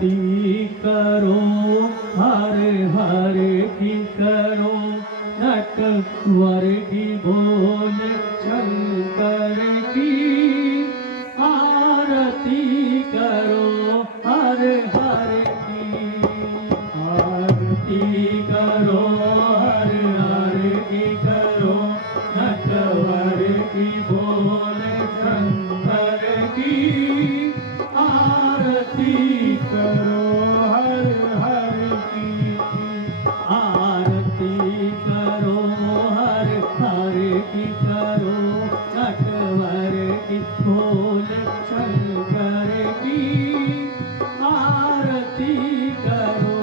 आरती करो हरे हरे की करो नटवर की भोले शंकर की आरती करो हरे हरे की आरती करो हरे हरे की करो नटवर की भोले शंकर की आरती करो हर हर की आरती करो हर हर की करो नटवर की भोले शंकर की आरती करो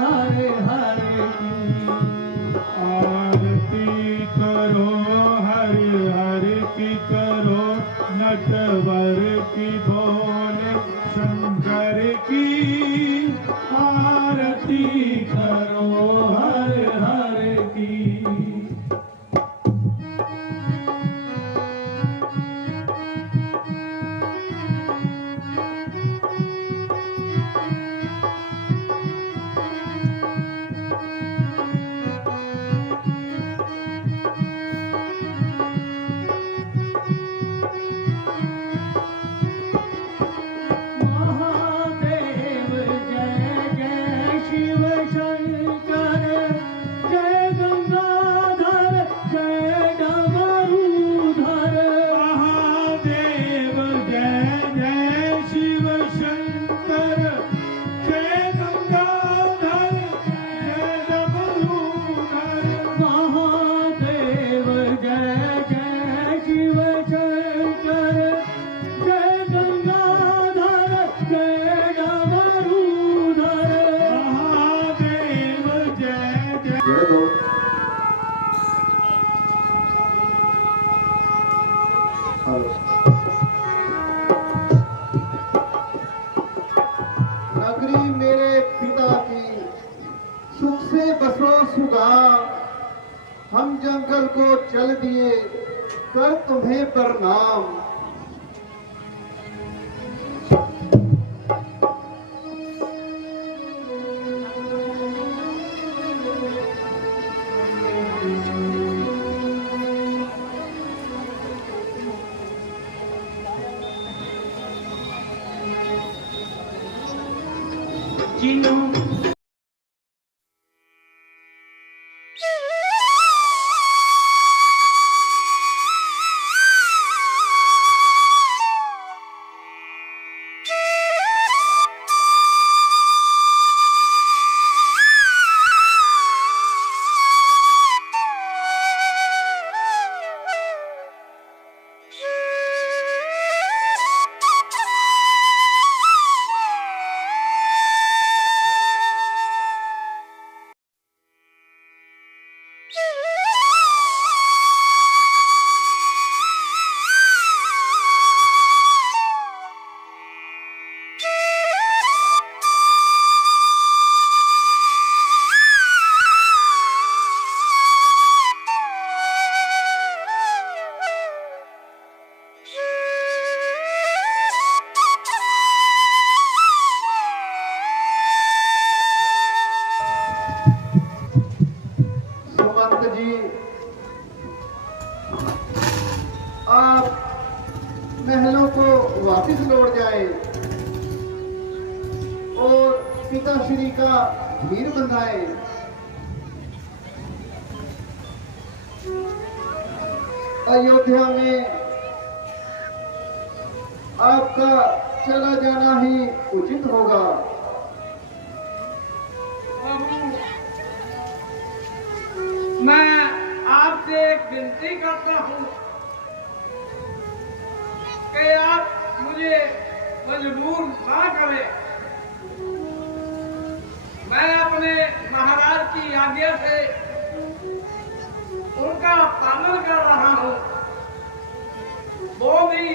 हर हर की आरती करो हरि हरि की करो नटवर की भोले शंकर की आरती करो हर हर की महादेव जय जय शिव शंकर जय गंगाधर जय डमरूधर महादेव जय जय शिव शंकर जय गंगाधर जय डमरूधर महादेव जय जय शिव शंकर जय गंगाधर जय डमरूधर महादेव जय जय जय दो हेलो नगरी मेरे पिता की सुख से बसो सुगा हम जंगल को चल दिए कर तुम्हें प्रणाम चिन्नू सुमंत जी आप महलों को वापस लौट जाए और पिताश्री का धीर बंधाए अयोध्या में आपका चला जाना ही उचित होगा मैं आपसे एक विनती करता हूँ कि आप मुझे मजबूर ना करें। मैं अपने महाराज की आज्ञा से उनका पालन कर रहा हूँ। वो भी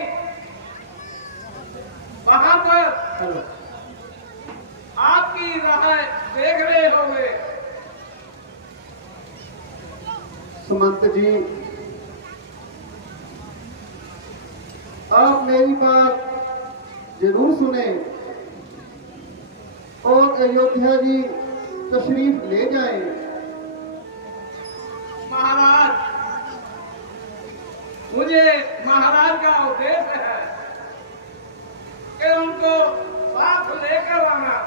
वहां पर आपकी राह देख रहे होंगे। सुमंत जी आप मेरी बात जरूर सुने। अयोध्या जी तशरीफ ले जाएं। महाराज, मुझे महाराज का उद्देश्य है कि उनको साथ लेकर आना।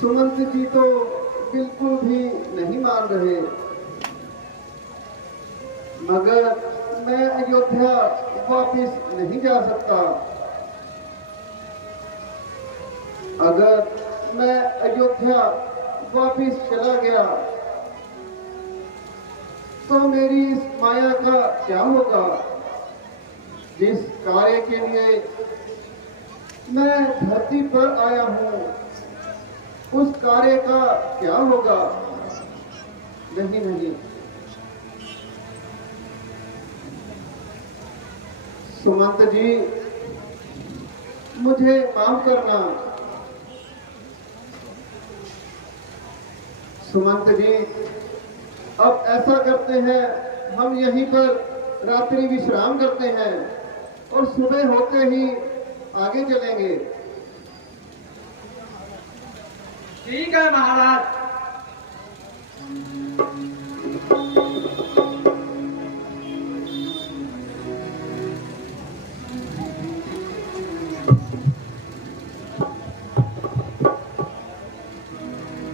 सुमंत जी तो बिल्कुल भी नहीं मान रहे, मगर मैं अयोध्या वापिस नहीं जा सकता। अगर मैं अयोध्या वापिस चला गया तो मेरी इस माया का क्या होगा? जिस कार्य के लिए मैं धरती पर आया हूं, उस कार्य का क्या होगा? नहीं नहीं, सुमंत जी, मुझे माफ करना। सुमंत जी, अब ऐसा करते हैं, हम यहीं पर रात्रि विश्राम करते हैं और सुबह होते ही आगे चलेंगे। ठीक है महाराज।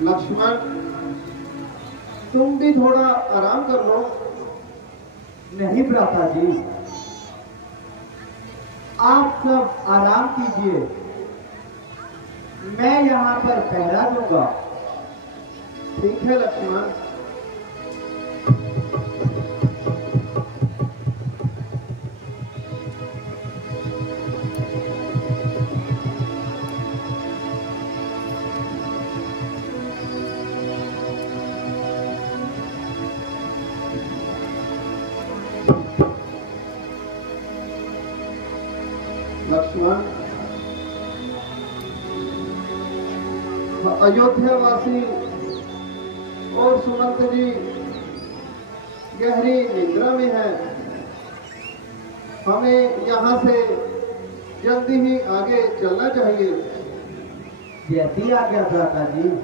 लक्ष्मण, तुम भी थोड़ा आराम कर लो। नहीं भ्राता जी, आप सब आराम कीजिए, मैं यहाँ पर पहरा दूंगा। ठीक है लक्ष्मण। लक्ष्मण, अयोध्यावासी और सुमंत जी गहरी निद्रा में हैं। हमें यहाँ से जल्दी ही आगे चलना चाहिए। जैसी आ गया भ्राता जी।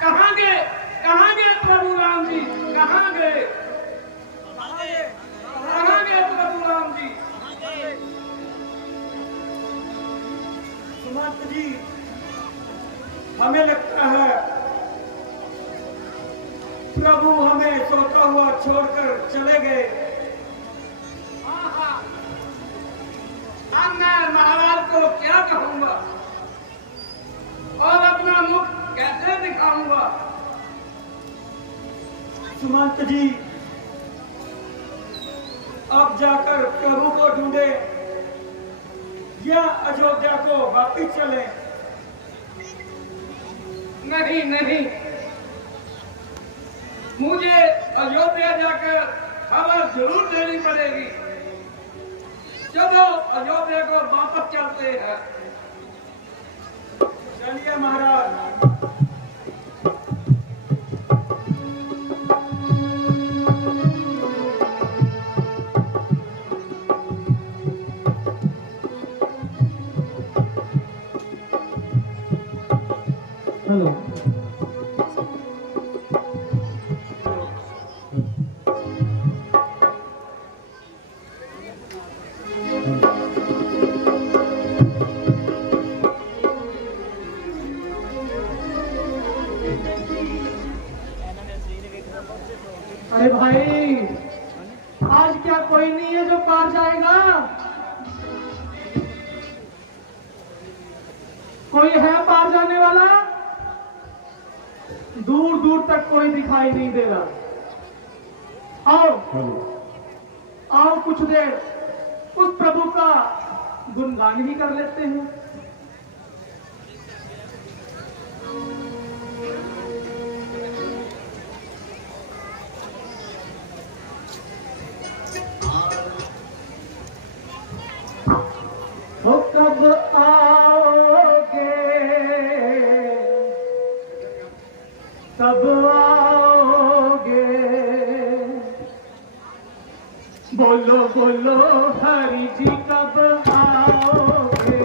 कहाँ गए? कहाँ गए प्रभु राम जी? कहाँ गए? कहाँ गए प्रभु राम जी? सुमंत जी, हमें लगता है प्रभु हमें सोता हुआ छोड़कर चले गए। अब मैं महाराज को क्या कहूंगा और अपना मुख कैसे दिखाऊंगा? सुमंत जी, अब जाकर प्रभु को ढूंढे या अयोध्या को वापिस चले? नहीं नहीं, मुझे अयोध्या जाकर खबर जरूर देनी पड़ेगी। चलो अयोध्या को वापस चलते हैं। चलिए महाराज। हेलो। अरे भाई, आज क्या कोई नहीं है जो पार जाएगा? कोई है पार जाने वाला? दूर दूर तक कोई दिखाई नहीं दे रहा। आओ आओ, कुछ देर उस प्रभु का गुणगान ही कर लेते हैं। तो कब आओगे, कब आओगे, बोलो बोलो हरि जी कब आओगे।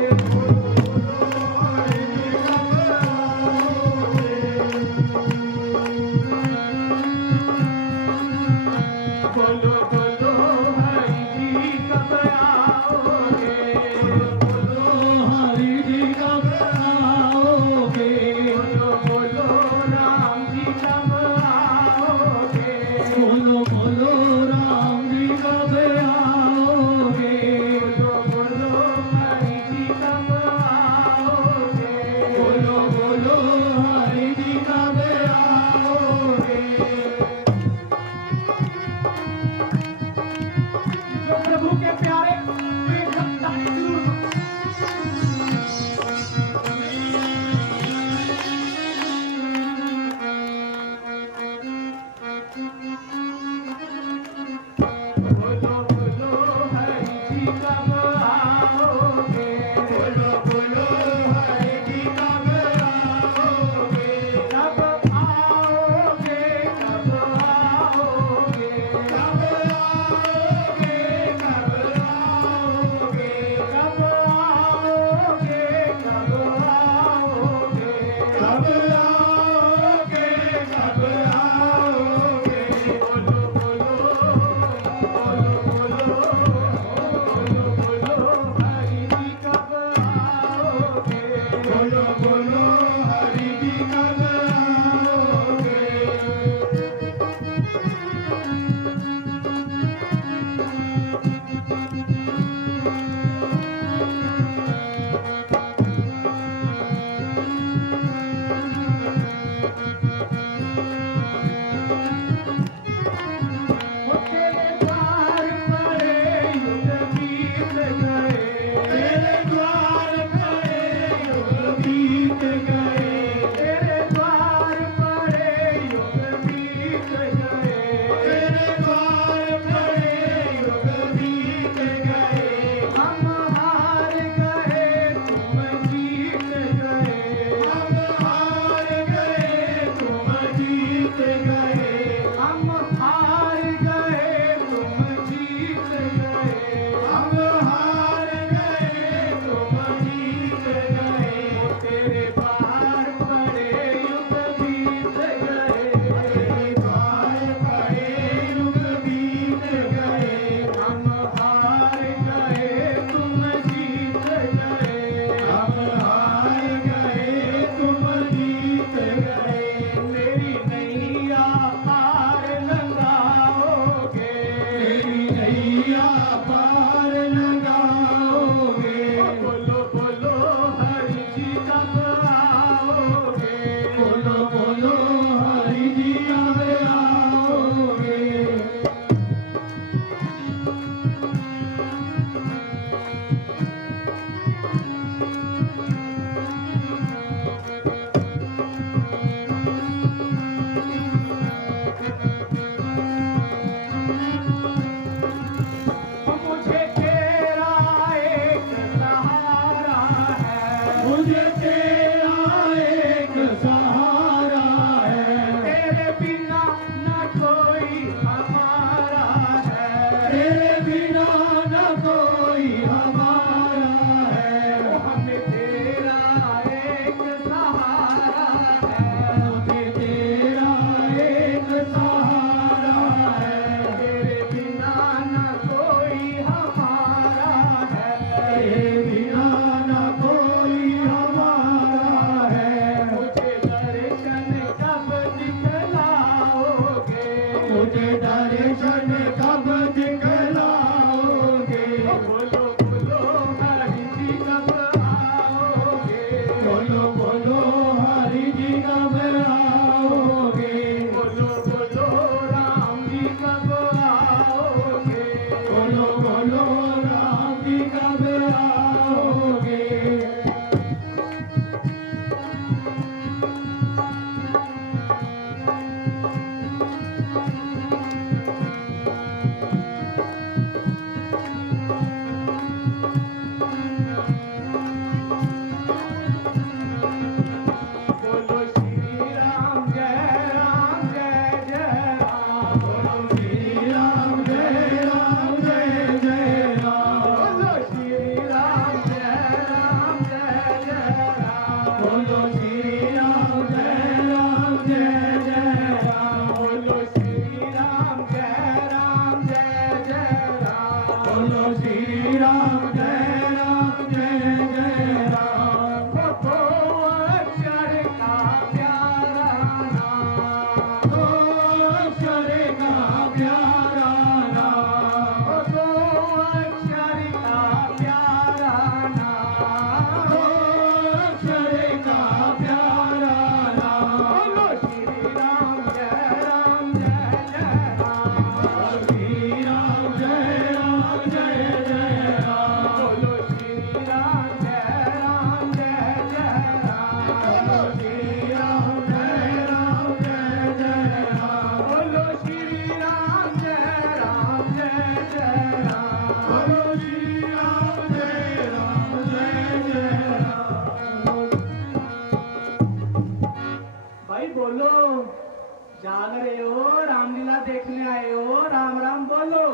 जान रहे हो रामलीला देखने आए हो, राम राम बोलो।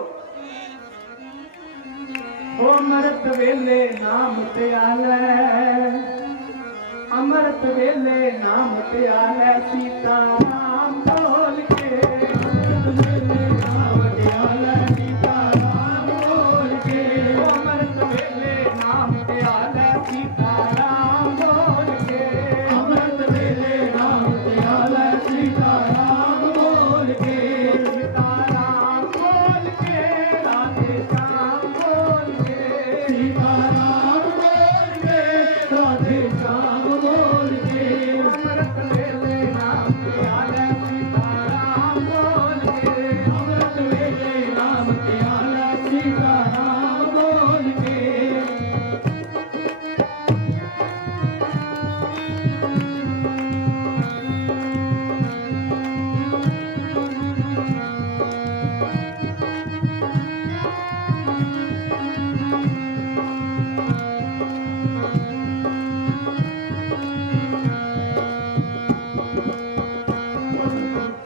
ओ अमृत वेले नाम त्याले, अमृत वेले नाम त्याले, सीता राम बोल के। अमृत वेले नाम त्याले, सीता राम बोल के। ओ अमृत वेले नाम त्याले, सीता राम बोल के। अमृत वेले नाम त्याले, सीता राम बोल के। सीता राम बोल के, राधे श्याम बोल के। सीता राम बोल के, राधे श्याम बोल के। अमृत वेले नाम त्याले, सीता राम बोल के। अमृत वेले नाम त्याले, सीता राम बोल के।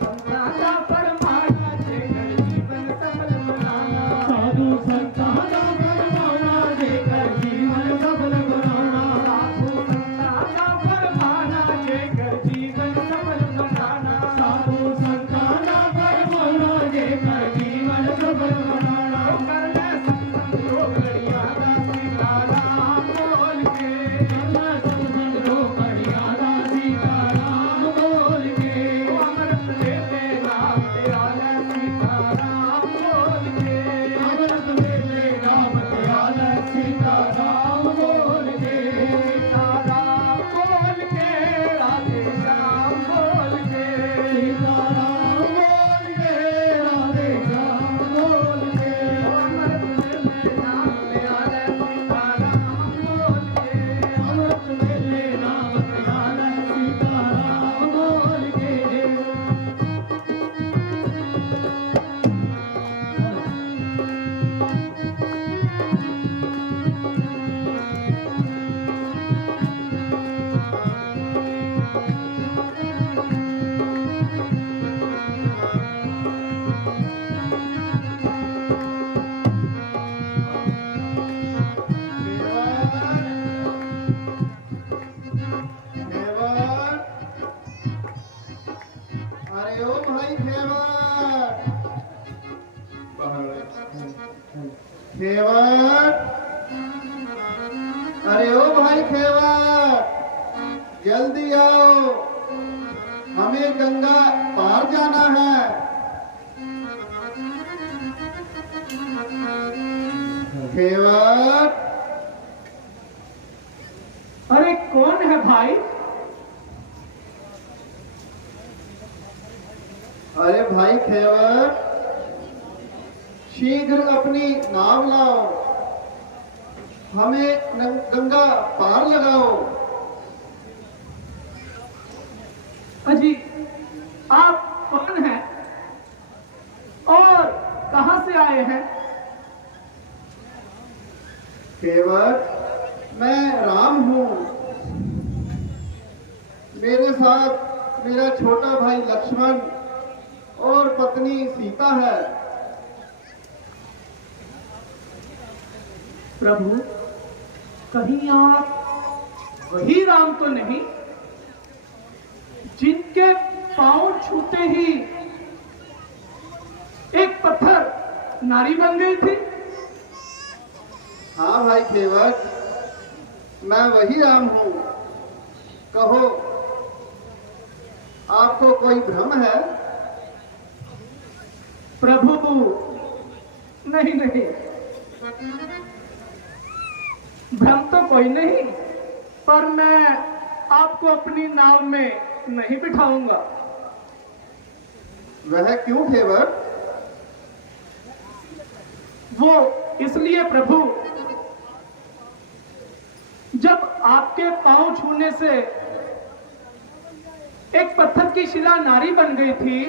संताना फरमाना, जेकर जीवन सफल बनाना। साधु संताना फरमाना, जेकर जीवन सफल बनाना। साधु संताना फरमाना, जेकर जीवन सफल बनाना। साधु संताना फरमाना, जेकर जीवन सफल बनाना। करना सत्संग लोग लड़ियादा, सीता राम बोल के। करना सत्संग लोग लड़ियादा, सीता राम बोल के। ओ अमृत वेले नाम त्याले, सीता राम बोल के। अमृत वेले नाम त्याले, सीता राम बोल के। सीता राम बोल के, राधे श्याम बोल के। सीता राम बोल के, राधे श्याम बोल के। ओ अमृत वेले नाम त्याले, सीता राम बोल के। अमृत वेले नाम त्याले, सीता राम बोल के। अरे ओ भाई खेवर, खेवर, अरे ओ भाई खेवर, जल्दी आओ, हमें गंगा पार जाना है। खेवर, अरे कौन है भाई? अरे भाई खेवर, शीघ्र अपनी नाव लाओ, हमें गंगा पार लगाओ। अजी आप कौन हैं और कहां से आए हैं? केवल मैं राम हूँ, मेरे साथ मेरा छोटा भाई लक्ष्मण और पत्नी सीता है। प्रभु, कहीं आप वही राम तो नहीं जिनके पांव छूते ही एक पत्थर नारी बन गई थी? हाँ भाई केवल, मैं वही राम हूँ। कहो, आपको कोई भ्रम है? प्रभु, नहीं नहीं, भ्रम तो कोई नहीं, पर मैं आपको अपनी नाव में नहीं बिठाऊंगा। वह क्यों केवल? वो इसलिए प्रभु, जब आपके पांव छूने से एक पत्थर की शिला नारी बन गई थी,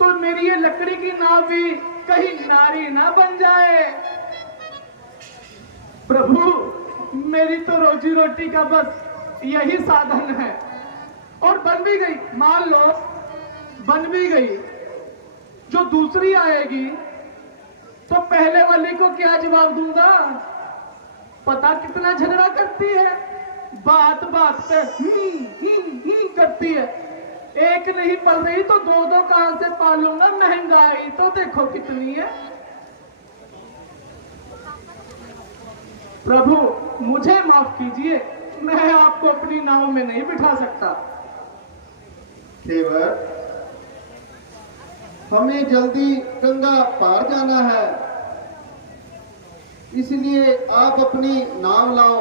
तो मेरी ये लकड़ी की नाव भी कहीं नारी ना बन जाए। प्रभु, मेरी तो रोजी रोटी का बस यही साधन है, और बन भी गई, मान लो बन भी गई, जो दूसरी आएगी तो पहले वाली को क्या जवाब दूंगा? पता कितना झगड़ा करती है, बात बात पे करती है। एक नहीं पल रही तो दो दो कहां से पालूंगा? महंगाई तो देखो कितनी है। प्रभु मुझे माफ कीजिए, मैं आपको अपनी नाव में नहीं बिठा सकता। केवट, हमें जल्दी गंगा पार जाना है, इसलिए आप अपनी नाव लाओ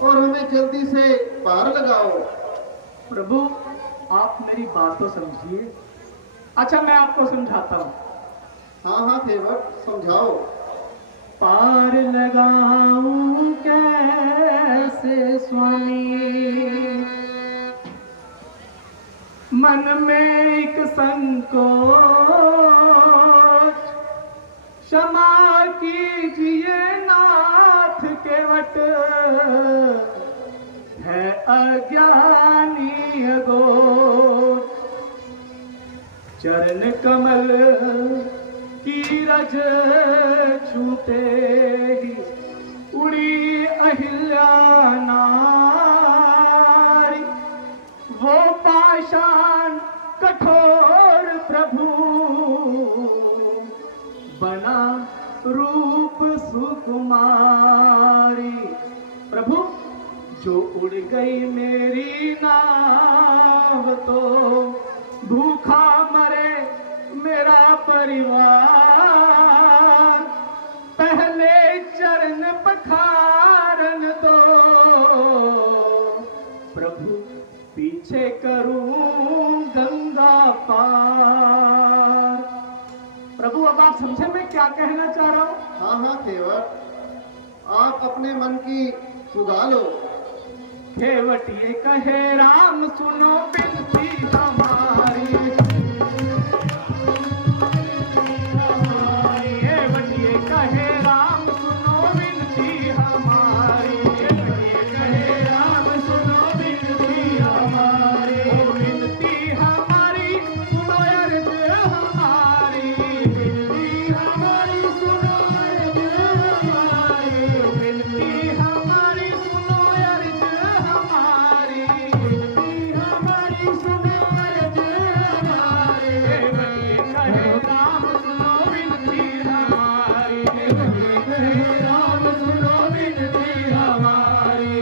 और हमें जल्दी से पार लगाओ। प्रभु आप मेरी बात तो समझिए। अच्छा मैं आपको समझाता हूं। हाँ हाँ केवट, समझाओ। पार लगाऊं कैसे स्वामी, मन में एक संकोच, क्षमा कीजिए नाथ केवट, है अज्ञानी अगोच। चरण कमल की रज छूते ही उड़ी अहिल्या नारी, वो पाषाण कठोर प्रभु, बना रूप सुकुमारी। प्रभु जो उड़ गई मेरी नाव तो भूखा मरे मेरा परिवार, पहले चरण पखारन दो प्रभु, पीछे करूं गंगा पार। प्रभु अब आप समझे मैं क्या कहना चाह रहा हूं? हाँ हाँ केवट, आप अपने मन की सुधा लो। केवट ये कहे राम सुनो बिनती हमारी, केवट ये कहे राम सुनो बिनती हमारी, कहे राम सुनो बिनती हमारी, बिनती हमारी सुनो अर्ज हमारी, बिनती हमारी सुनो अर्ज हमारी, बिनती हमारी सुनो अर्ज हमारी, बिनती हमारी सुनो अर्ज हमारी। कहे राम सुनो बिनती हमारी, कहे राम सुनो बिनती हमारी।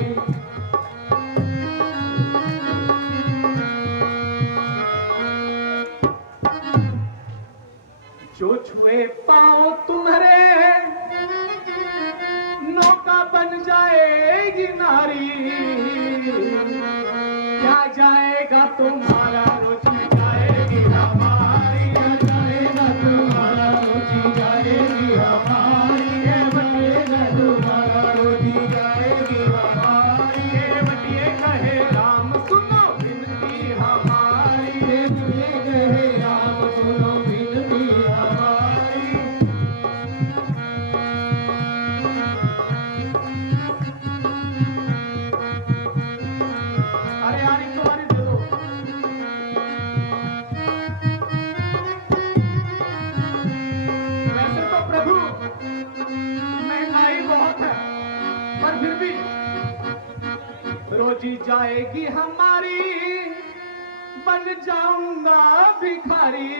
जो छुए पाओ तुम्हारे नौका बन जाएगी नारी, क्या जाएगा तुम्हारा रोजी जाएगी हमारी, क्या जाएगा तुम्हारा रोजी जाएगी हमारी, ये बटिएगा तुम्हारा रोजी जाएगी हमारी, ये बटिए कहे राम सुनो बिनती हमारी, ये बटिए कहे राम सुनो बिनती हमारी। अरे यार इनको बारी दे दो। वैसे तो प्रभु महंगाई बहुत है, पर फिर भी रोजी जाएगी हमारी, बन जाऊंगा भिखारी,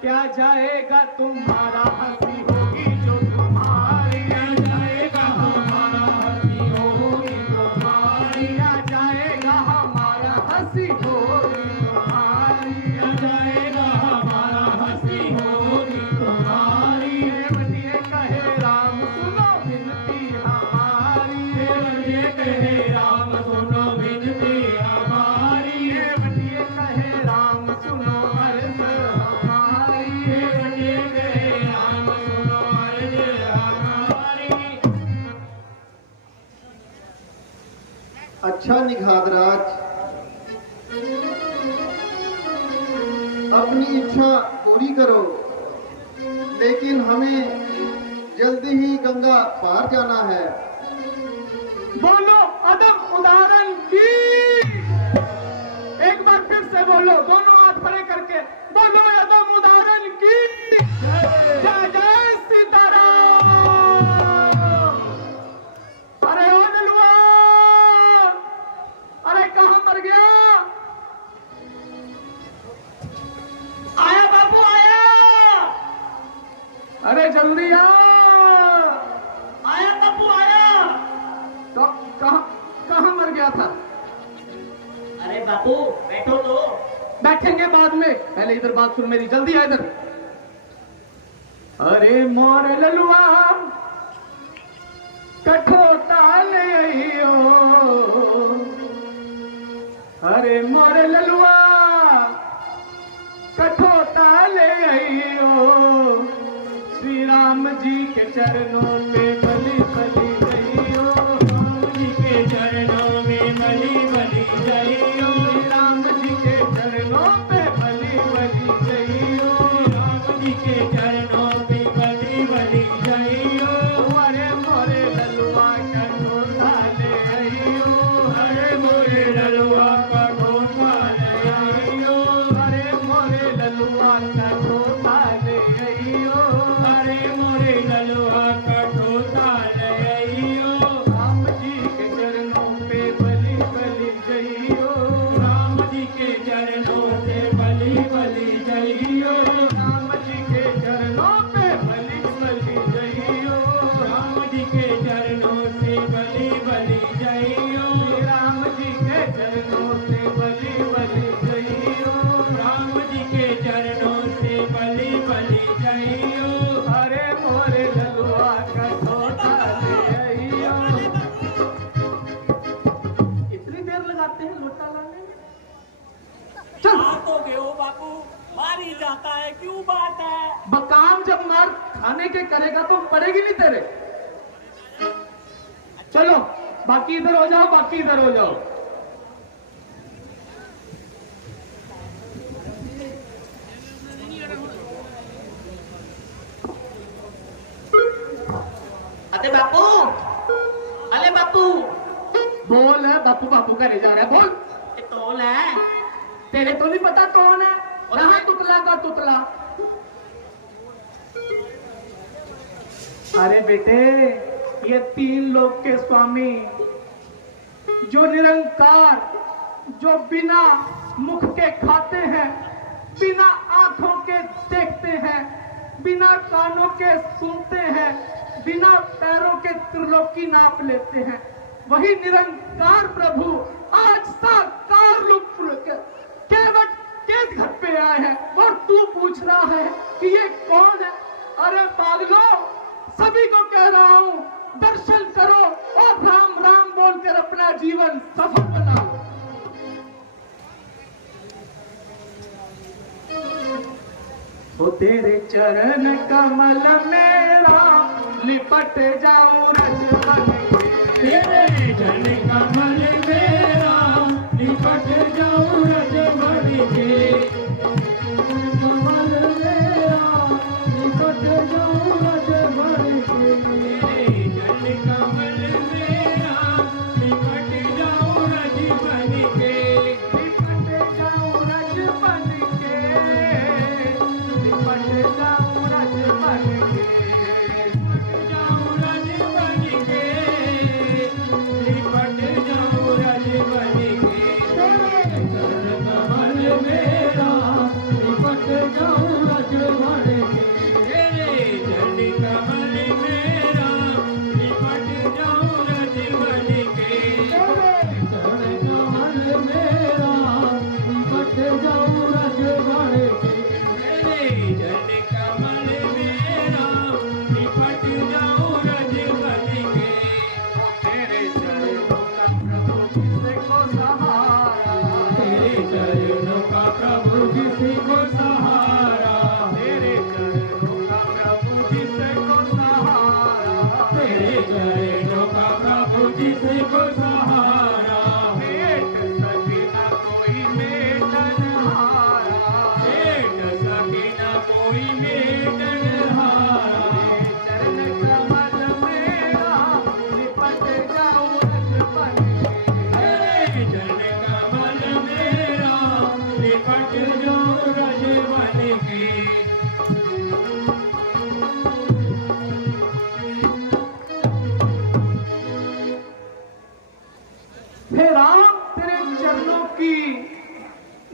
क्या जाएगा तुम्हारा हंसी होगी जो तुम्हारी, क्या जाएगा हमारा हंसी होगी तुम्हारी, क्या जाएगा हमारा हंसी होगी तुम्हारी, क्या जाएगा हमारा हंसी होगी तुम्हारी। देवतिये कहे राम सुनो बिनती हमारी, देवतिये कहे राम सुनो बिनती हमारी, देवतिये कहे राम सुनो अर्ज हमारी, देवतिये कहे राम सुनो अर्ज हमारी। अच्छा निघादराज, अपनी इच्छा पूरी करो, लेकिन हमें जल्दी ही गंगा पार जाना है। बोलो अदम उदाहरण की। एक बार से बोलो, दोनों हाथ खड़े करके बोलो, यदम उदाहरण की जय जय सीताराम। अरे ओ नलुआ, अरे कहां मर गया? आया बापू आया। अरे जल्दी आ। आया बापू आया। तो कहां मर गया था? अरे बापू बैठो तो। बैठेंगे बाद में, पहले इधर बात सुन मेरी, जल्दी आ इधर। अरे मोर ललुआ कठोता ले आइयो, अरे मोर ललुआ कठोता ले आइयो, श्री राम जी के चरणों पे बलि बलि जाइयो, राम जी के चरणों में बलि बलि जाइयो, श्री राम जी के चरणों पे बलि बलि जाइयो, राम जी के चरणों पे बलि बलि जाइयो, अरे मोरे ललुआ कठोता ले आइयो, अरे मोरे ललुआ कठोता ले आइयो, अरे मोरे ललुआ कठोता ले आइयो, अरे मोरे ललुआ कठोता ले आइयो, राम जी के चरणों पे बलि बलि जाइयो, राम जी के चरणों पे बलि बलि जाइयो, राम जी के चरणों पे बलि बलि जाइयो, राम जी के चरणों से बलि बलि जाइयो, राम जी के चरणों से बलि बलि जाइयो, राम जी के चरणों से बलि बलि जाइयो, अरे मोरे ललुआ कठोता ले आइयो। इतनी देर लगाते हैं लोटा लाने में? चल तो गए हो बापू, मार ही जाता है, क्यों बात है? बकाम जब मार खाने के करेगा तो पड़ेगी नहीं तेरे। चलो बाकी इधर हो जाओ, बाकी इधर हो जाओ। अरे बापू, अरे बापू, बोल है बापू, बापू करे जा रहा है, बोल। ये तोल है। तेरे तो नहीं पता कौन है? रहा तुतला का तुतला। अरे बेटे, ये तीन लोक के स्वामी, जो निरंकार, जो बिना मुख के खाते हैं, बिना आंखों के देखते हैं, बिना कानों के सुनते हैं, बिना पैरों के त्रिलोकी नाप लेते हैं, वही निरंकार प्रभु आज साकार रूप केवट केत घर पे आए हैं, और तू पूछ रहा है कि ये कौन है? अरे पागलो, सभी को कह रहा हूं, दर्शन करो और राम राम बोलकर अपना जीवन सफल बनाओ। ओ तेरे चरण कमल मेरा लिपट जाऊं रज बन के, तेरे चरण कमल मेरा लिपट जाऊं रज बन के, कमल मेरा लिपट जाऊं रज बन के, तेरे चरण कमल मेरा लिपट जाऊं रज बन के, लिपट जाऊं रज बन के, लिपट जाऊं रज बन के, लिपट जाऊं रज बन के, लिपट जाऊं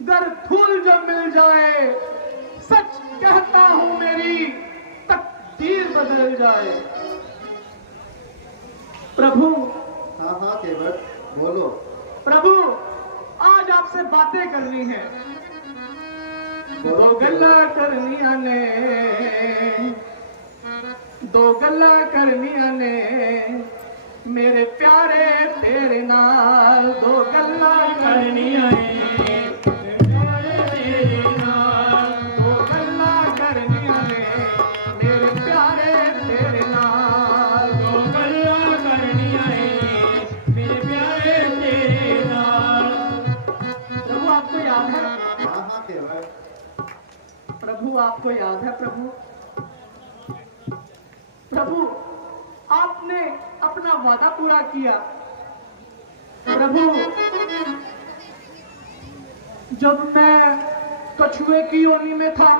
गर धूल जो मिल जाए, सच कहता हूं मेरी तकदीर बदल जाए। प्रभु, हाँ हाँ केवट, बोलो। प्रभु आज आपसे बातें करनी है। दो गल्ला करनिया ने, दो गल्ला करनिया ने मेरे प्यारे तेरे नाल, दो गल्ला करनिया ने तेरे नाल, दो गल्ला करनिया ने मेरे प्यारे तेरे नाल, दो गल्ला करनिया ने मेरे प्यारे तेरे नाल। प्रभु आपको याद है? हाँ हाँ केवट। प्रभु आपको याद है? प्रभु, प्रभु आपने अपना वादा पूरा किया। प्रभु जब मैं कछुए की योनि में था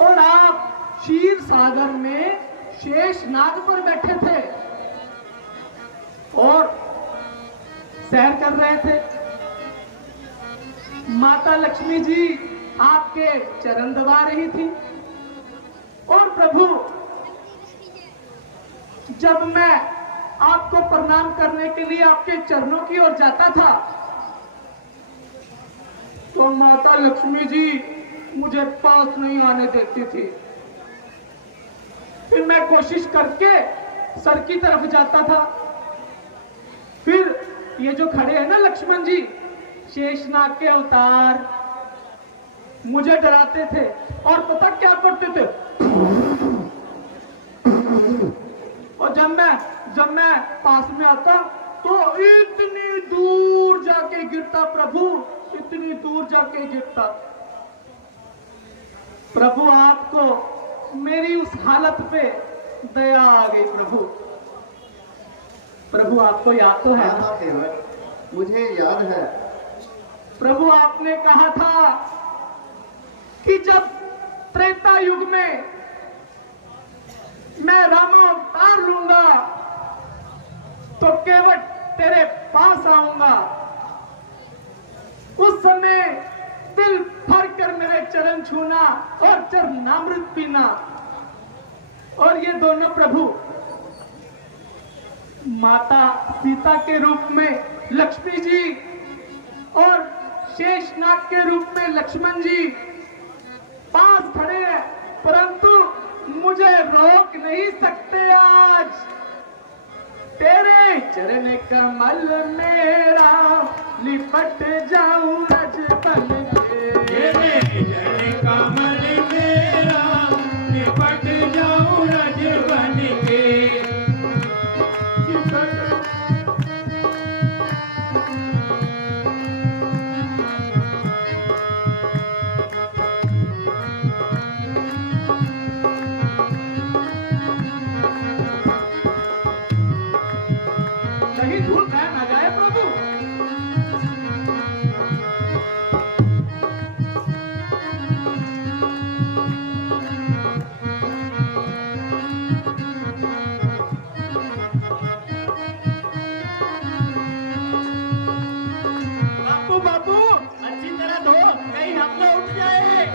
और आप क्षीर सागर में शेष नाग पर बैठे थे और सैर कर रहे थे, माता लक्ष्मी जी आपके चरण दबा रही थी। और प्रभु जब मैं आपको प्रणाम करने के लिए आपके चरणों की ओर जाता था तो माता लक्ष्मी जी मुझे पास नहीं आने देती थी। फिर मैं कोशिश करके सर की तरफ जाता था। फिर ये जो खड़े हैं ना लक्ष्मण जी, शेषनाग के अवतार, मुझे डराते थे और पता क्या करते थे, और जब मैं पास में आता तो इतनी दूर जाके गिरता प्रभु, इतनी दूर जाके गिरता। प्रभु आपको मेरी उस हालत पे दया आ गई। प्रभु, प्रभु आपको याद तो है? हाँ हाँ केवट, मुझे याद है। प्रभु आपने कहा था कि जब त्रेता युग में मैं रामावतार लूंगा तो केवट तेरे पास आऊंगा, उस समय दिल भर कर मेरे चरण छूना और चरणामृत पीना। और ये दोनों प्रभु माता सीता के रूप में लक्ष्मी जी और शेषनाग के रूप में लक्ष्मण जी पास खड़े हैं, परंतु मुझे रोक नहीं सकते। आज तेरे चरण कमल मेरा लिपट जाऊं रज बन के, तेरे चरण कमल मेरा लिपट जाऊं रज बन के। कहीं धूल बह ना जाए प्रभु। बापू बापू अच्छी तरह धो, कहीं हमला उठ जाए।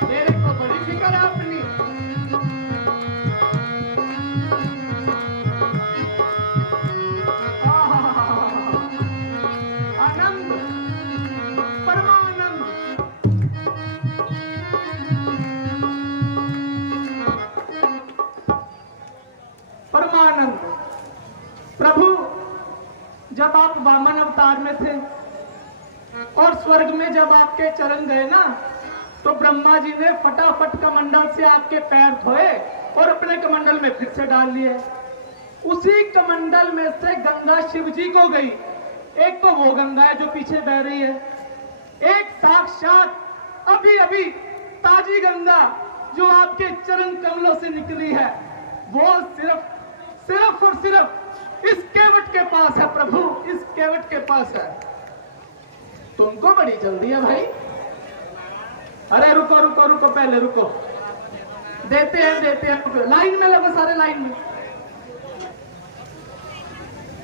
तेरे को बड़ी फिक्र है अपनी। आनंद, परमानंद। परमानंद। प्रभु जब आप वामन अवतार में थे और स्वर्ग में जब आपके चरण गए ना, तो ब्रह्मा जी ने फटाफट कमंडल से आपके पैर धोए और अपने कमंडल में फिर से डाल लिए। उसी कमंडल में से गंगा शिव जी को गई। एक तो वो गंगा है जो पीछे बह रही है, एक साक्षात अभी अभी ताजी गंगा जो आपके चरण कमलों से निकली है, वो सिर्फ और सिर्फ इस केवट के पास है प्रभु, इस केवट के पास है। तुमको बड़ी जल्दी है भाई। अरे रुको रुको रुको, पहले रुको, देते हैं। लाइन में लगो, सारे लाइन में।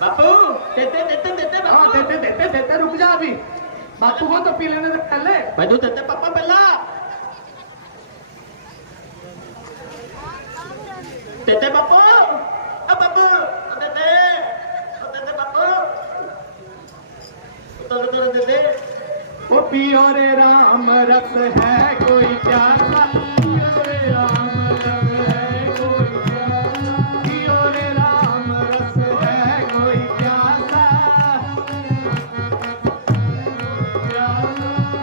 बापू देते हाँ देते, रुक जा अभी। बापू को तो पी लेने से पहले। भाई तू देते पापा पहला देते बापू अब बापू देते बापू तो देते ओ पियो रे राम रस है कोई प्यासा, पियो रे राम रस है कोई प्यासा, पियो रे राम रस है कोई प्यासा,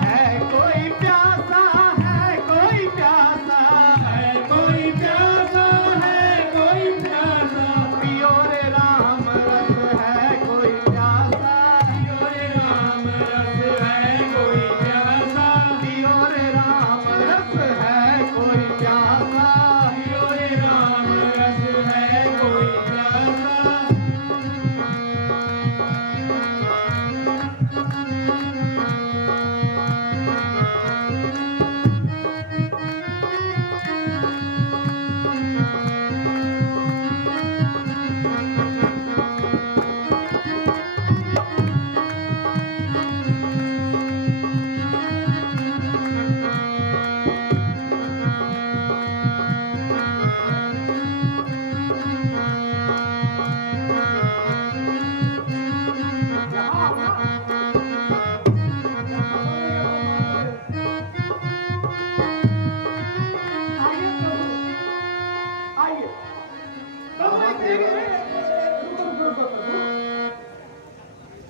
है कोई प्यासा, है कोई प्यासा, है कोई प्यासा है कोई प्यासा पियो रे राम रस है कोई प्यासा, पियो रे राम रस है कोई प्यासा पियो रे राम रस है कोई प्यासा। पियो रे राम रस है कोई प्यासा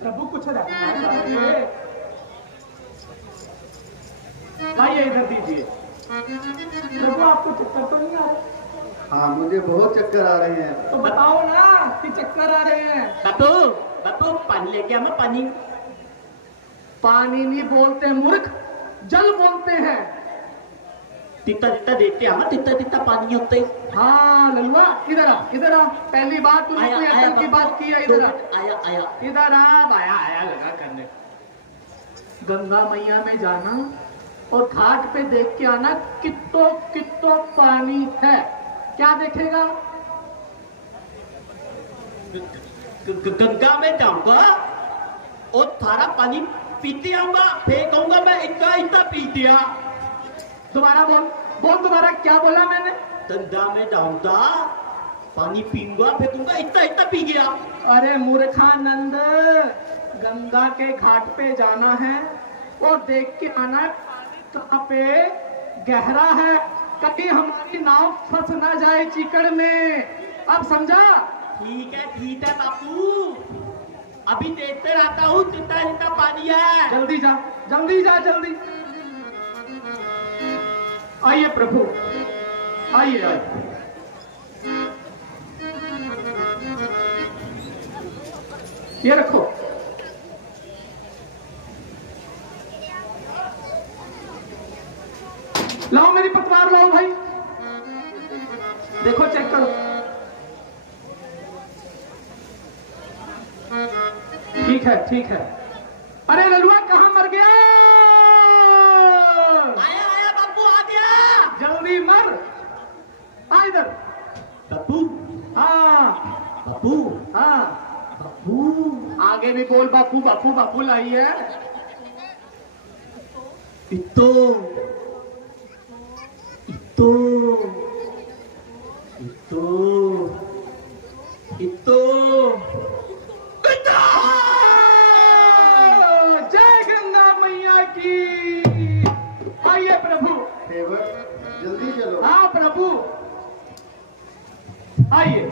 प्रभु कुछ आइए इधर दीजिए। प्रभु आपको चक्कर तो नहीं आ रहे? हाँ, मुझे बहुत चक्कर आ रहे हैं। तो बताओ ना कि चक्कर आ रहे हैं। बापू बापू पानी लेके आ मैं पानी पानी नहीं बोलते मूर्ख, जल बोलते हैं। तिता तिता देते हम तिता तिता पानी होते हाँ लल्लुआ इधर आ, इधर आ। पहली बात तूने आया कोई आया अकल की बात की है, इधर आ, आया आया इधर आ। आया आया लगा करने। गंगा मैया में जाना और घाट पे देख के आना कितो कितो पानी है। क्या देखेगा? गंगा में जाऊंगा और थारा पानी पीते आऊंगा, फेंकूंगा मैं इतना इतना पी दिया। दोबारा बोल बोल, दोबारा क्या बोला मैंने? गंगा में जाऊंगा पानी पीऊंगा फेंकूंगा इतना इतना पी गया। अरे मूर्खानंद, गंगा के घाट पे जाना है और देख के आना कहाँ पे गहरा है, कहीं हमारी नाव फंस ना जाए चीकड़ में। अब समझा? ठीक है बापू, अभी देखते रहता हूँ कितना इतना पानी है। जल्दी जा जल्दी जा जल्दी। आइए प्रभु, आइए आइए। ये रखो। लाओ मेरी पतवार लाओ भाई, देखो चेक करो। ठीक है ठीक है। अरे ललुआ कहाँ मर गया? आया आया बापू आ गया। जल्दी मर, आ इधर। बापू हाँ बापू हाँ, बापू आगे भी बोल बापू बापू बापू लाइए। इतो इतो इतो इतो जय गंगा मैया की। आइए प्रभु। सेवक जल्दी चलो। हाँ प्रभु आइए।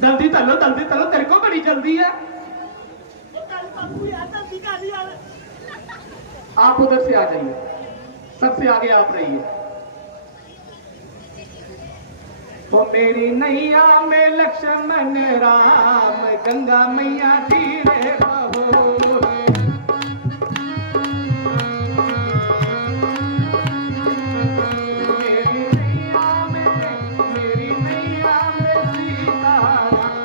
जल्दी चलो, तेरे को बड़ी जल्दी है। आप उधर से आ जाइए, सबसे आगे आप रहिए। वो मेरी नैया में लक्ष्मण राम, गंगा मैया धीरे बहो। मेरी नैया में सीता राम।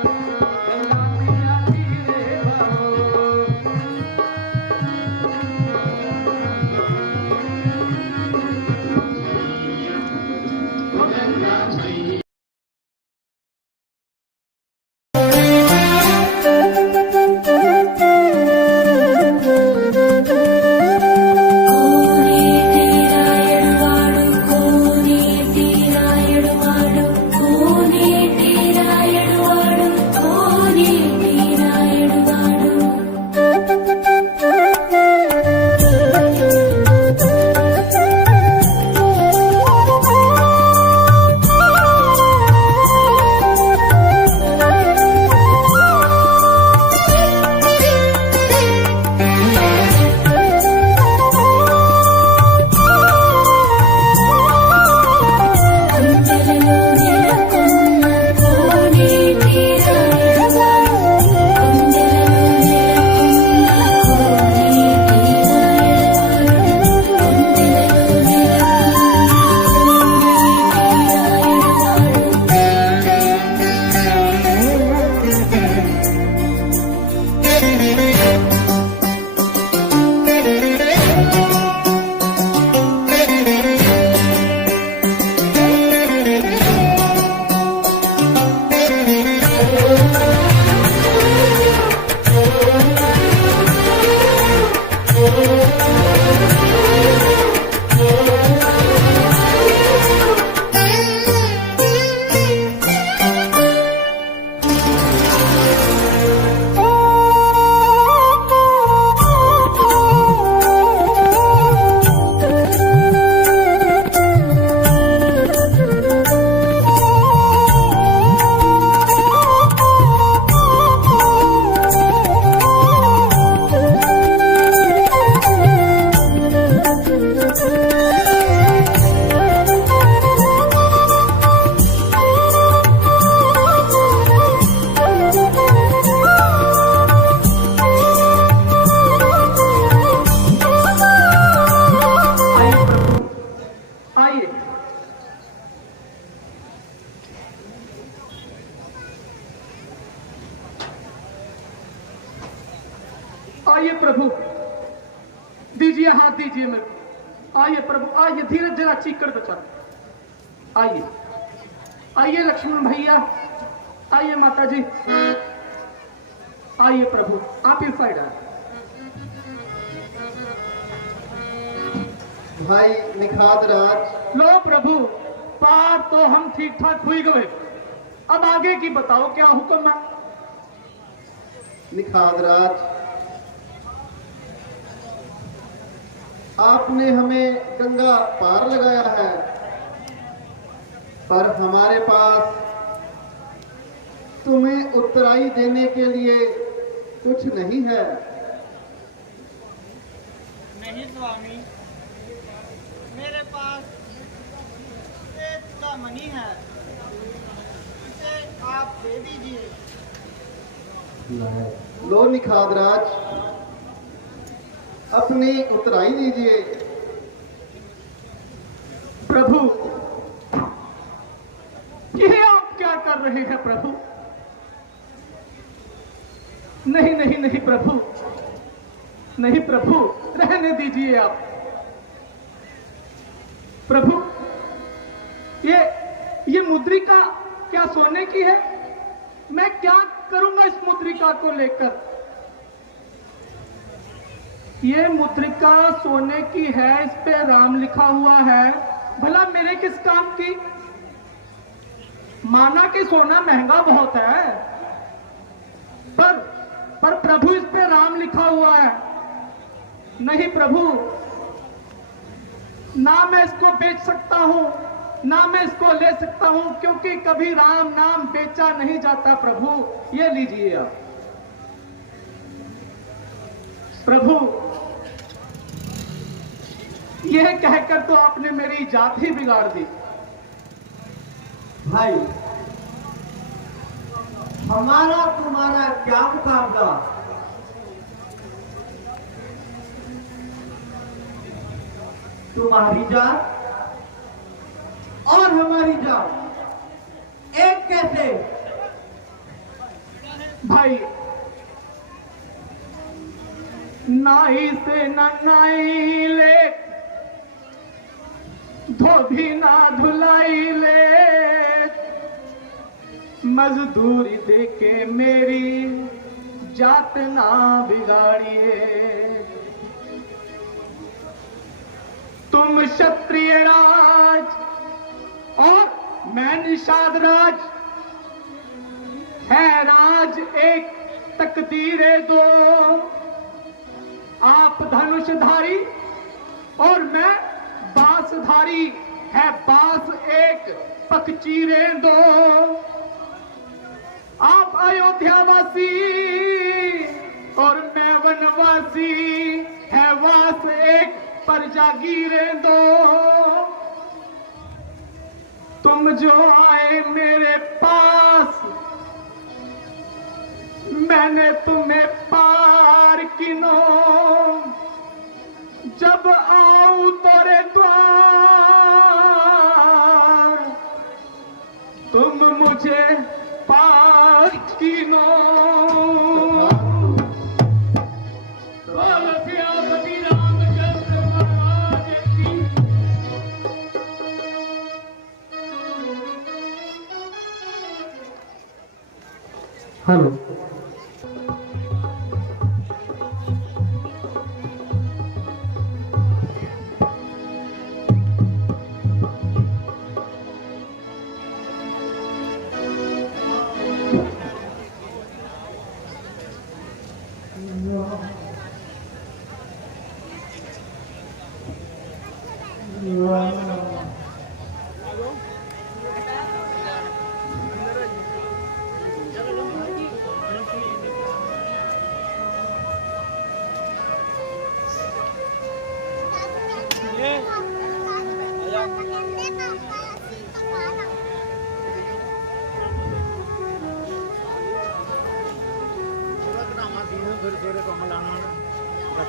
दीजिए मेरे को। आइए प्रभु, आइए, धीरज जरा चीख कर बचा। आइए आइए लक्ष्मण भैया, आइए माता जी, आइए प्रभु, आप इस साइड आए। भाई निखात राज, लो प्रभु, पार तो हम ठीक ठाक हुई गए, अब आगे की बताओ क्या हुक्म है। निखात राज, आपने हमें गंगा पार लगाया है, पर हमारे पास तुम्हें उत्तराई देने के लिए कुछ नहीं है। नहीं स्वामी, मेरे पास एक का मनी है, इसे आप दे दीजिए। लो निखात राज, अपनी उत्तराई दीजिए। प्रभु, ये आप क्या कर रहे हैं प्रभु? नहीं नहीं नहीं प्रभु, नहीं प्रभु, रहने दीजिए आप। प्रभु, ये मुद्रिका क्या सोने की है? मैं क्या करूंगा इस मुद्रिका को लेकर? ये मुद्रिका सोने की है, इस पे राम लिखा हुआ है, भला मेरे किस काम की? माना कि सोना महंगा बहुत है, पर प्रभु इस पे राम लिखा हुआ है। नहीं प्रभु, ना मैं इसको बेच सकता हूं, ना मैं इसको ले सकता हूं, क्योंकि कभी राम नाम बेचा नहीं जाता। प्रभु, ये लीजिए आप। प्रभु, यह कहकर तो आपने मेरी जात ही बिगाड़ दी। भाई, हमारा तुम्हारा क्या मुकाबला? तुम्हारी जात और हमारी जात एक कैसे? भाई, नाई से न नाई ले, धोबी ना धुलाई ले, मजदूरी देके मेरी जात ना बिगाड़िए। तुम क्षत्रिय राज और मैं निषाद राज, है राज एक तकदीरे दो। आप धनुषधारी और मैं बांसधारी, है बांस एक पकचीरे दो। आप अयोध्यावासी और मैं वनवासी, है वास एक पर जागीरे दो। तुम जो आए मेरे पास, मैंने तुम्हें पार किनो। जब आऊं तोरे द्वार, तुम मुझे पार किनो। बोलो सियापति रामचंद्र महाराज की। हेलो,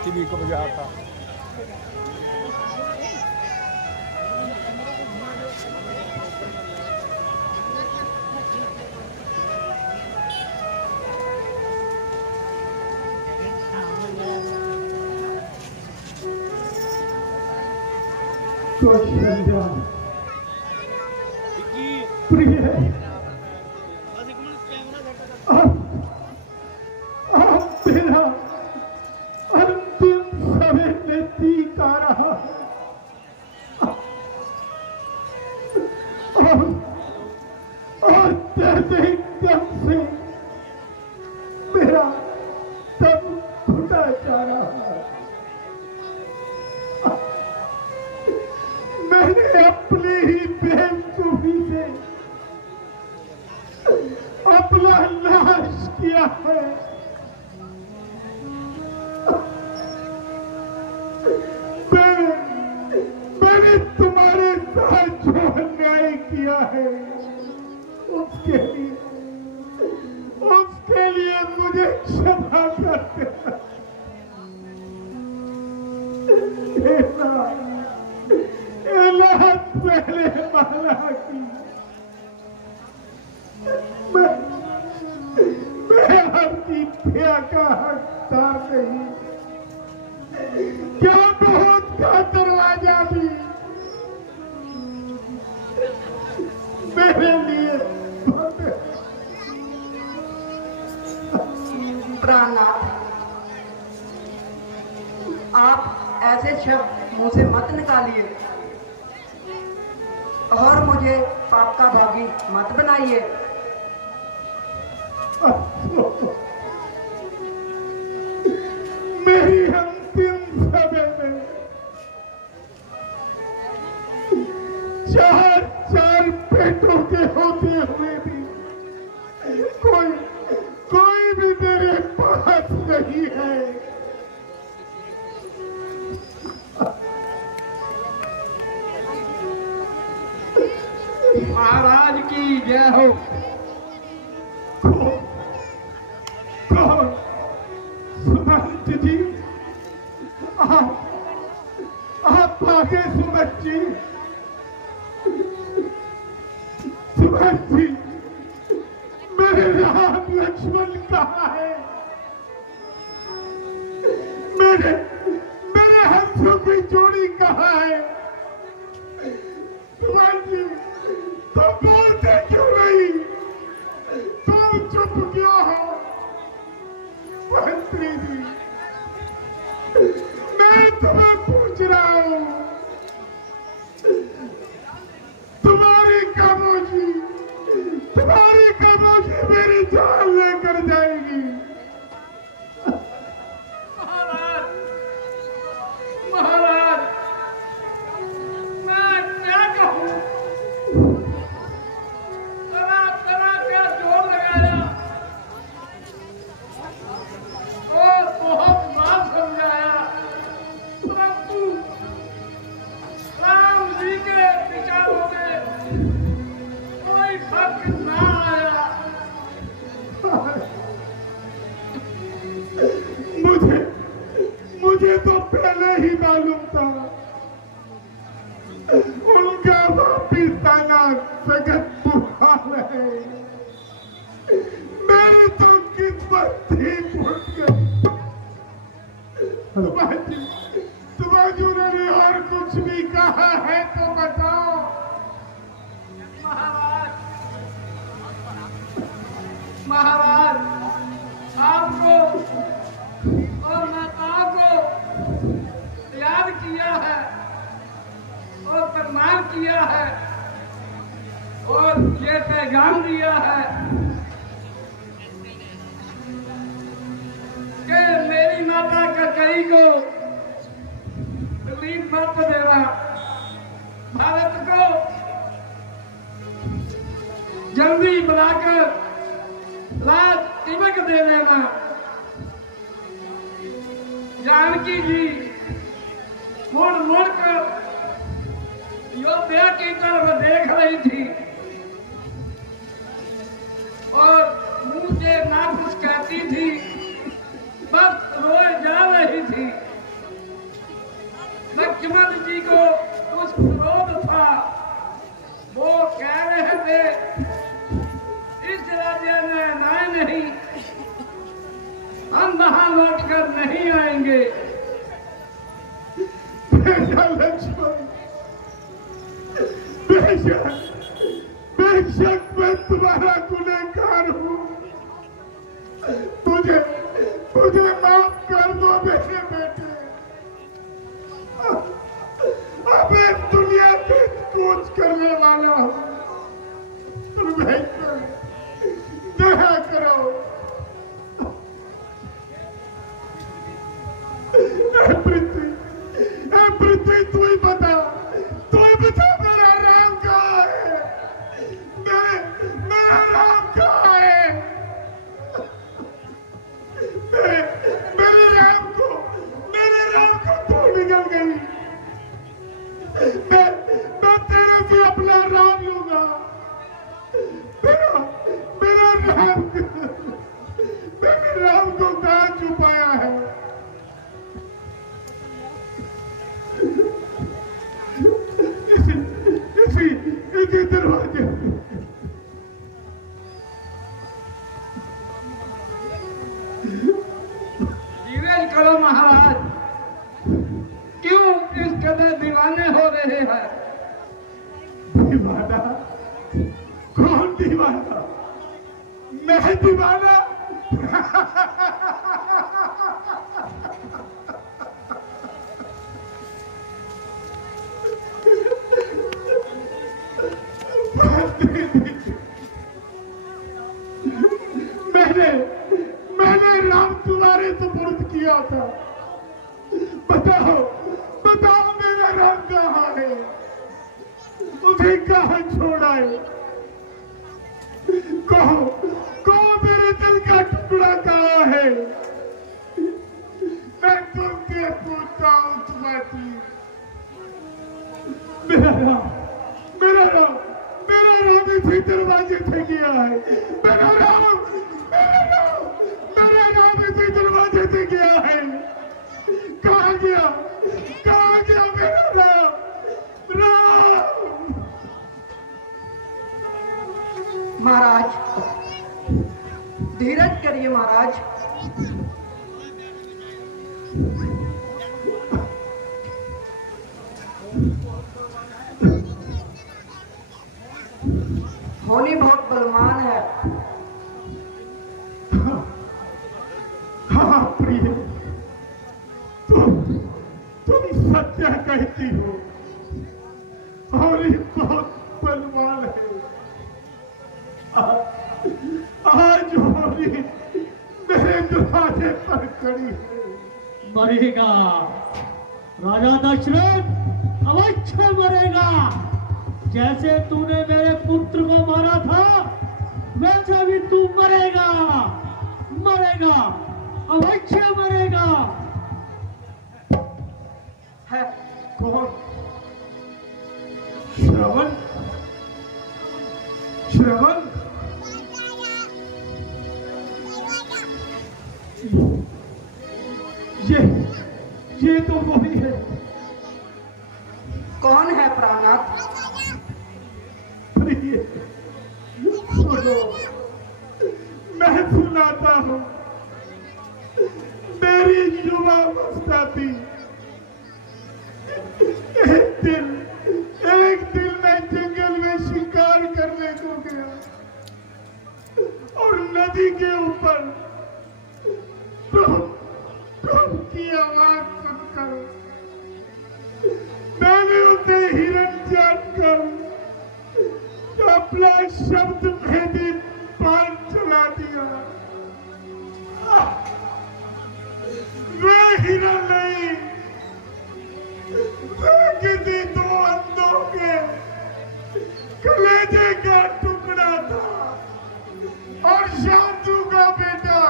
टीवी को बजा था। कौशल्या प्रिय आप मेरा अंतिम समय नजदीक आ रहा है और जैसे एकदम से मेरा तब खुदा जा रहा है। मैंने अपनी ही बेवकूफी से अपना नाश किया है। मैंने तुम्हारे साथ जो अन्याय किया है उसके लिए मुझे क्षमा कर देना। अल्लाह पहले माना की मैं आपकी दया का हकदार नहीं, क्या बहुत का दरवाजा भी मेरे लिए प्राणनाथ, आप ऐसे शब्द मुंह से मत निकालिए और मुझे पाप का भागी मत बनाइए। मेरी अंतिम समय में चार पेटों के होते हुए भी कोई भी मेरे पास नहीं है। महाराज की जय हो। कौन? सुमंत जी, आप आगे सुमंत जी। सुमंत जी, मेरे राम लक्ष्मण कहाँ है? मेरे हंसों की जोड़ी कहाँ है? सुमंत जी, तुम बोलते क्यों नहीं? तुम चुप क्यों हो? मंत्री जी, मैं तुम्हें पूछ रहा हूं, तुम्हारी खामोशी मेरी जान लेकर जाएगी। महाराज, मैं क्या कहूँ? तरह का जोर लगाया और बहुत बात समझाया, परंतु राम जी के विचारों में कोई फर्क ना आया। मुझे तो पहले ही मालूम था उनका वापिस आना सगत बुरा है। मेरी तो किस्मत ही फूट गई। तुम्हारी उन्होंने और कुछ भी कहा है तो बताओ। महाराज, आपको और माताओं को याद किया है और प्रणाम किया है और ये पैगाम दिया है कि मेरी माता ककई को तकलीफ मत देना। भारत को जल्दी बुलाकर लाज तिलक दे देना। जानकी जी मुड़ कर अयोध्या की तरफ देख रही थी और मुंह से ना फुसकाती थी, बस रोए जा रही थी। लक्ष्मण जी को कुछ क्रोध था, वो कह रहे थे इस राज्य में न्याय नहीं, हम वहां लौट कर नहीं आएंगे। बेटा लक्ष्मण, बेशक मैं तुम्हारा गुनहगार हूँ। मुझे मुझे माफ कर दो मेरे बेटे। अब इस दुनिया से कूच करने वाला हूँ। दया करो। पृथ्वी तू ही बता मेरा राम कहाँ है? मेरा राम कहाँ है? मेरे राम को तू निकल गई। मैं तेरे से अपना राम लूंगा। मेरा राम को कहाँ छुपाया है? इसी दरवाजे धीरज करो महाराज, क्यों इस कदर दीवाने हो रहे हैं? दीवाना? कौन दीवाना? मैं दीवाना? मैंने राम तुम्हारे सुपुर्द किया था। बताओ मेरा राम कहाँ है? उसे कहाँ छोड़ा है? कहो मेरे दिल का टुकड़ा कहाँ है? मैं तुमसे पूछता हूँ तुम्हारी। मेरा राम इसी दरवाजे से गया है। मेरा राम इसी दरवाजे से गया है। कहाँ गया मेरा राम? महाराज धीरज करिए महाराज। होली बहुत बलवान है। हाँ प्रिय, तुम सत्य कहती हो। और ये बहुत बलवान है। आज होली मेरे दरवाजे पर खड़ी है। मरेगा राजा दशरथ, अवश्य मरेगा। जैसे तूने मेरे पुत्र को मारा था, वैसे भी तू मरेगा, अवश्य मरेगा। है कौन? श्रवण? ये तो वही है। कौन है प्राणनाथ? प्रिय, सुनो, मैं सुनाता हूँ। मेरी युवावस्था थी। एक दिन मैं जंगल में शिकार करने को गया और नदी के ऊपर प्रभु की आवाज सुनकर मैंने उसे हिरण जानकर अपना शब्द भेदी पार चला दिया। वह हिरण नहीं, वह किसी दो अंधों के कलेजे का टुकड़ा था और शांतु का बेटा।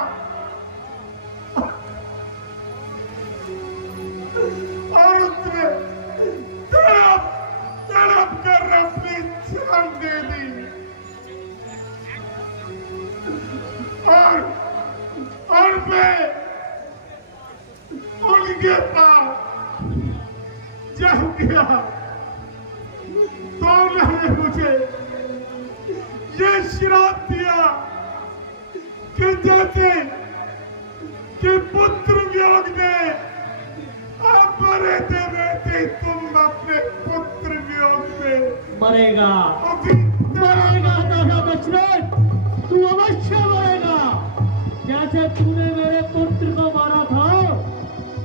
और उसने तड़प कर अपनी जान दे दी। और मैं उनके पास जब गया तो उन्होंने मुझे ये श्राप दिया कि जैसे कि पुत्र वियोग में आप मरे थे, वैसे तुम अपने पुत्र वियोग में मरेगा, मरेगा दादा दशरथ, तू अवश्य मरेगा। जैसे तूने मेरे पुत्र को मारा था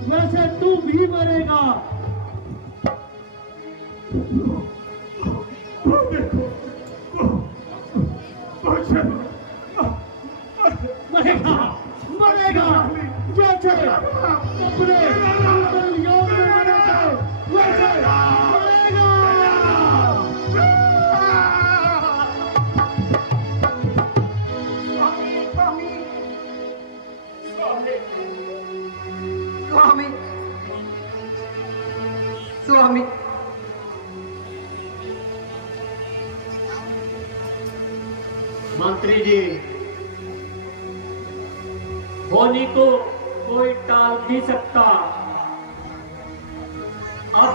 वैसे तू भी मरेगा। मरेगा, मरेगा, जैसे अपने योग में मरे थे वैसे मरेगा। स्वामी, स्वामी, मंत्री जी, होनी को कोई टाल नहीं सकता। अब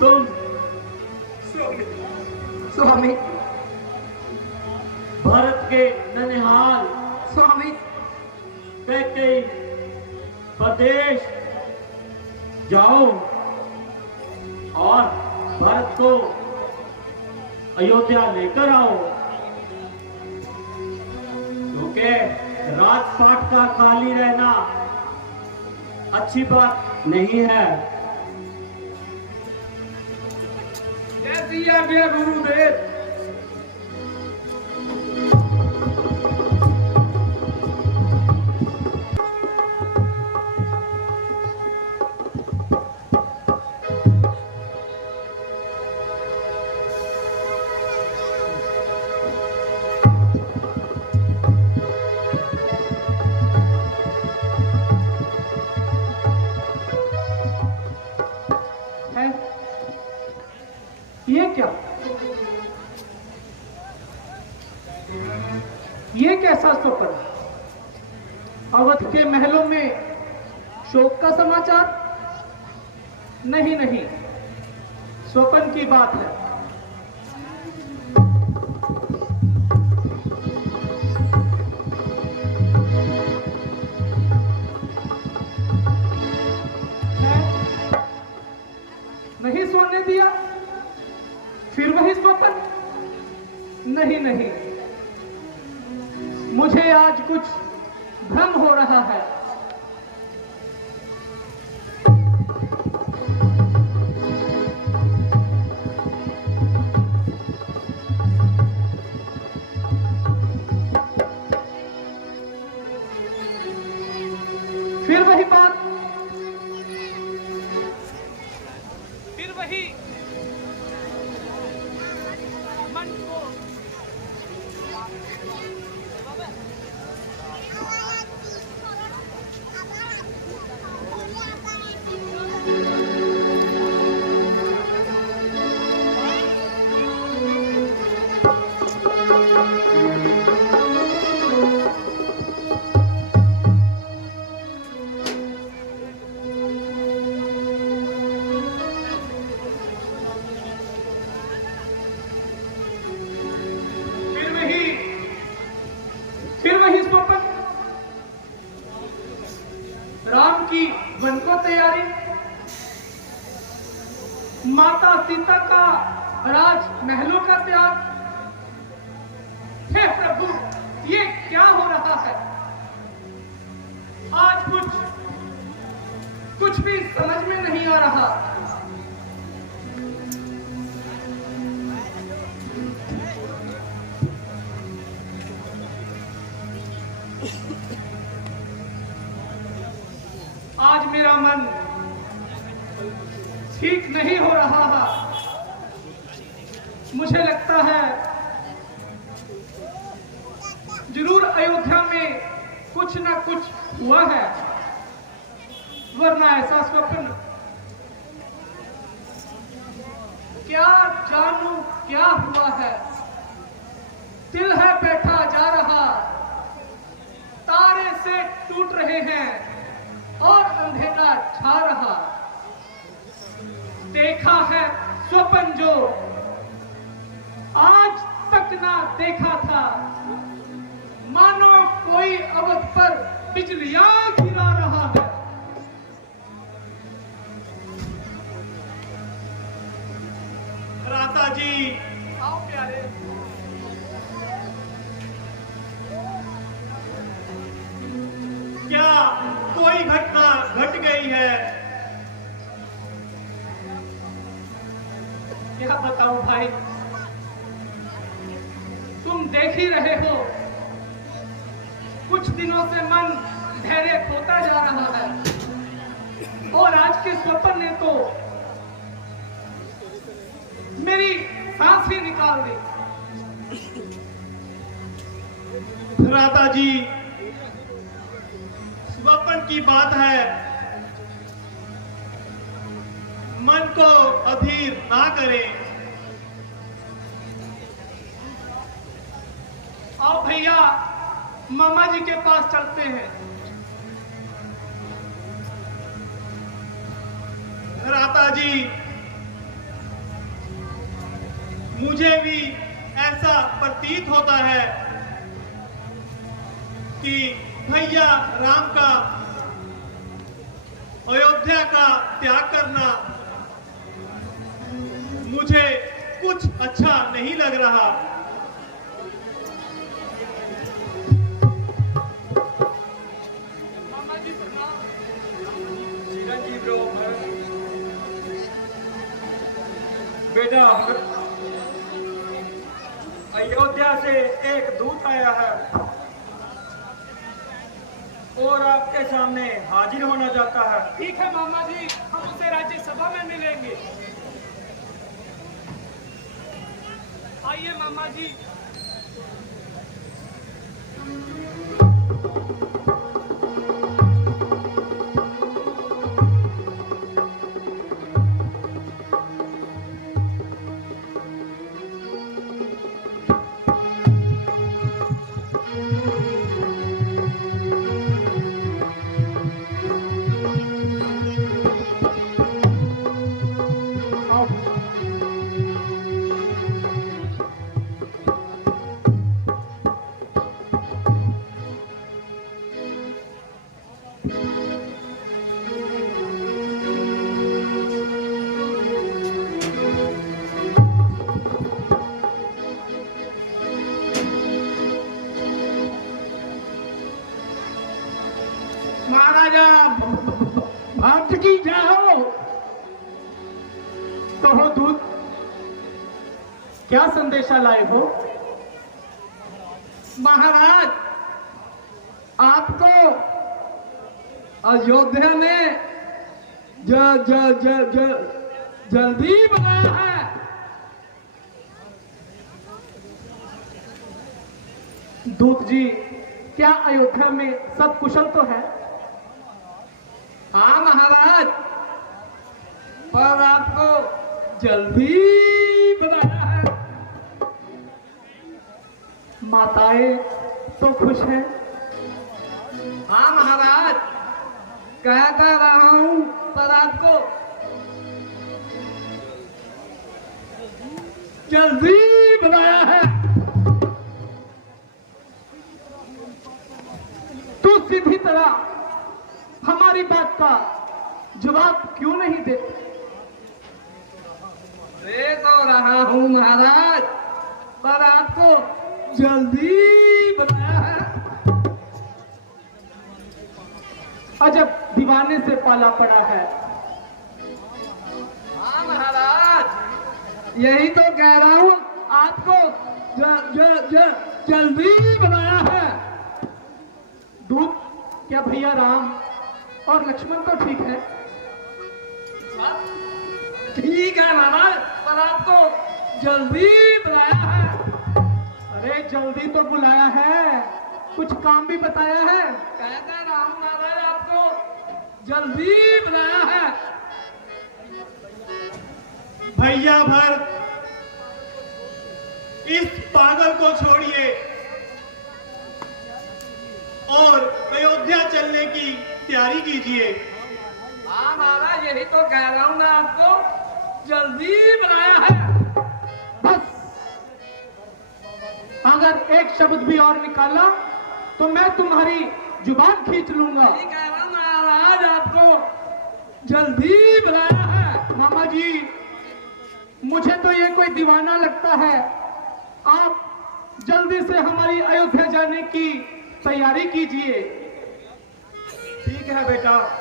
तुम स्वामी, भारत के ननिहाल स्वामी, कई प्रदेश जाओ और भारत को अयोध्या लेकर आओ, क्योंकि राजपाट का खाली रहना अच्छी बात नहीं है। जैसी आज्ञा गुरुदेव। ये क्या? ये कैसा स्वप्न? अवध के महलों में शोक का समाचार? नहीं नहीं, स्वप्न की बात है। नहीं सोने दिया? फिर वही स्वप्न? नहीं नहीं, मुझे आज कुछ भ्रम हो रहा है। फिर वही बात, फिर वही मन को राम की वन को तैयारी, माता सीता का राज महलों का त्याग। हे प्रभु, ये क्या हो रहा है? आज कुछ भी समझ में नहीं आ रहा। आज मेरा मन ठीक नहीं हो रहा है। मुझे लगता है जरूर अयोध्या में कुछ ना कुछ हुआ है, वरना ऐसा स्वप्न क्या जानू क्या हुआ है। दिल है बैठा जा रहा, तारे से टूट रहे हैं और अंधेरा छा रहा। देखा है स्वप्न जो आज तक ना देखा था, मानो कोई अवध पर बिजलियां गिरा रहा है। भ्राता जी, आओ प्यारे। क्या कोई घटना घट गई है? क्या बताऊं भाई, तुम देख ही रहे हो, कुछ दिनों से मन धैर्य खोता जा रहा है और आज के स्वप्न ने तो मेरी सांस ही निकाल दी। भ्राता जी, स्वप्न की बात है, मन को अधीर ना करें। आओ भैया, मामा जी के पास चलते हैं। भ्राता जी, मुझे भी ऐसा प्रतीत होता है कि भैया राम का अयोध्या का त्याग करना मुझे कुछ अच्छा नहीं लग रहा। मामा जी प्रणाम। चिरंजीव रो बेटा, अयोध्या से एक दूत आया है और आपके सामने हाजिर होना चाहता है। ठीक है मामा जी, हम उसे राज्यसभा में मिलेंगे। आइए मामा जी। महाराजा भक्त की जय हो। तो हो दूत, क्या संदेशा लाए हो? महाराज, आपको अयोध्या ने जल्दी बुलाया है। दूत जी, क्या अयोध्या में सब कुशल तो है? हाँ महाराज, पर आपको जल्दी बुलाया है। माताएं तो खुश हैं? हाँ महाराज, कह कर रहा हूं, पर आपको जल्दी बुलाया है। तू सीधी तरह हमारी बात का जवाब क्यों नहीं देते? दे तो रहा हूं महाराज, पर आपको जल्दी बताया है। अजब दीवाने से पाला पड़ा है। हाँ महाराज, यही तो कह रहा हूं, आपको जल्दी बनाया है। दूत, क्या भैया राम और लक्ष्मण तो ठीक है? ठीक है महाराज, पर आपको जल्दी बुलाया है। अरे जल्दी तो बुलाया है, कुछ काम भी बताया है। कहता राम महाराज, आपको जल्दी बुलाया है। भैया भरत, इस पागल को छोड़िए और अयोध्या चलने की तैयारी कीजिए। हाँ महाराज, यही तो कह रहा हूं ना, आपको जल्दी बनाया है। बस अगर एक शब्द भी और निकाला तो मैं तुम्हारी जुबान खींच लूंगा। यही कह रहा हूं महाराज, आपको जल्दी बनाया है। मामा जी, मुझे तो ये कोई दीवाना लगता है। आप जल्दी से हमारी अयोध्या जाने की तैयारी कीजिए। ठीक है बेटा,